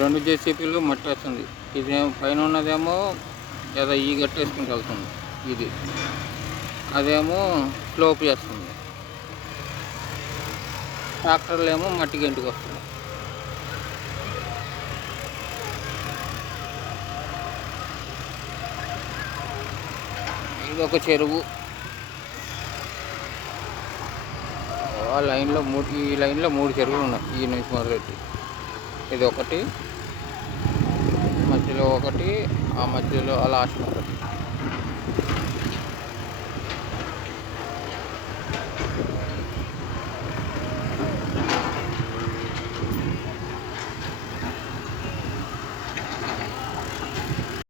రెండు జేసీబీలు మట్టేస్తుంది. ఇదేమో పైన ఉన్నదేమో ఏదో ఈ గట్టేసుకుంటూ వెళ్తుంది. ఇది అదేమో స్లోప్ చేస్తుంది. ట్రాక్టర్లు ఏమో మట్టి గంటికి వస్తుంది. ఇది ఒక చెరువు. ఈ లైన్లో మూడు చెరువులు ఉన్నాయి. ఈ నుంచి మొదలెట్టి ఇది ఒకటి, మధ్యలో ఒకటి, ఆ మధ్యలో ఆ లాస్ట్ ఒకటి.